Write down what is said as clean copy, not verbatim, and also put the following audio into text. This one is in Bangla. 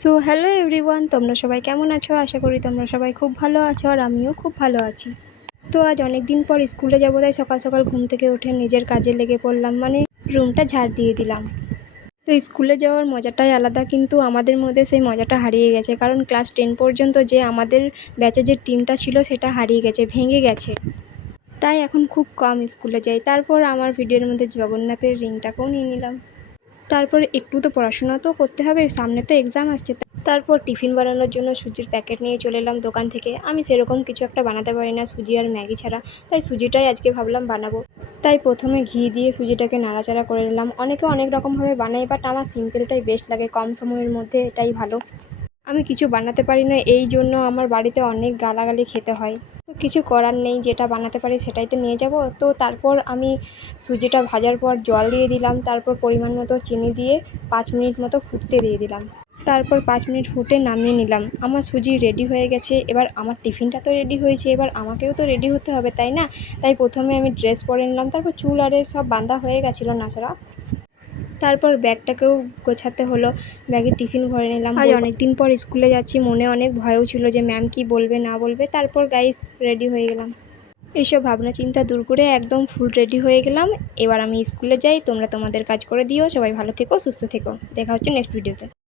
সো হ্যালো এভরিওয়ান, তোমরা সবাই কেমন আছো? আশা করি তোমরা সবাই খুব ভালো আছো আর আমিও খুব ভালো আছি। তো আজ অনেক দিন পর স্কুলে যাবো, তাই সকাল সকাল ঘুম থেকে উঠে নিজের কাজে লেগে পড়লাম, মানে রুমটা ঝাড় দিয়ে দিলাম। তো স্কুলে যাওয়ার মজাটাই আলাদা, কিন্তু আমাদের মধ্যে সেই মজাটা হারিয়ে গেছে, কারণ ক্লাস 10 পর্যন্ত যে আমাদের ব্যাচে যে টিমটা ছিল সেটা হারিয়ে গেছে, ভেঙে গেছে। তাই এখন খুব কম স্কুলে যাই। তারপর আমার ভিডিওর মধ্যে জগন্নাথের রিংটাকেও নিয়ে নিলাম। তারপর একটু তো পড়াশোনা তো করতে হবে, সামনে তো এক্সাম আসছে। তারপর টিফিন বানানোর জন্য সুজির প্যাকেট নিয়ে চলে এলাম দোকান থেকে। আমি সেরকম কিছু একটা বানাতে পারি না সুজি আর ম্যাগি ছাড়া, তাই সুজিটাই আজকে ভাবলাম বানাবো। তাই প্রথমে ঘি দিয়ে সুজিটাকে নাড়াচাড়া করে নিলাম। অনেকে অনেক রকমভাবে বানাই, বাট আমার সিম্পলটাই বেস্ট লাগে, কম সময়ের মধ্যে এটাই ভালো। আমি কিছু বানাতে পারি না, এই জন্য আমার বাড়িতে অনেক গালাগালি খেতে হয়। তো কিছু করার নেই, যেটা বানাতে পারি সেটাই তো নিয়ে যাব। তো তারপর আমি সুজিটা ভাজার পর জল দিয়ে দিলাম, তারপর পরিমাণ মতো চিনি দিয়ে 5 মিনিট মতো ফুটতে দিয়ে দিলাম। তারপর 5 মিনিট ফুটে নামিয়ে নিলাম। আমার সুজি রেডি হয়ে গেছে। এবার আমার টিফিনটা তো রেডি হয়েছে, এবার আমাকেও তো রেডি হতে হবে, তাই না? তাই প্রথমে আমি ড্রেস পরে নিলাম, তারপর চুল আরে সব বাঁধা হয়ে গেছিলো নাছাড়া। তারপর ব্যাগটাকেও গোছাতে হলো, ব্যাগে টিফিন ভরে নিলাম। আজ অনেক দিন পর স্কুলে যাচ্ছি, মনে অনেক ভয়ও ছিল যে ম্যাম কি বলবে না বলবে। তারপর গাইস রেডি হয়ে গেলাম। এইসব ভাবনা চিন্তা দূর করে একদম ফুল রেডি হয়ে গেলাম। এবার আমি স্কুলে যাই, তোমরা তোমাদের কাজ করে দিও। সবাই ভালো থেকো, সুস্থ থেকো। দেখা হচ্ছে নেক্সট ভিডিওতে।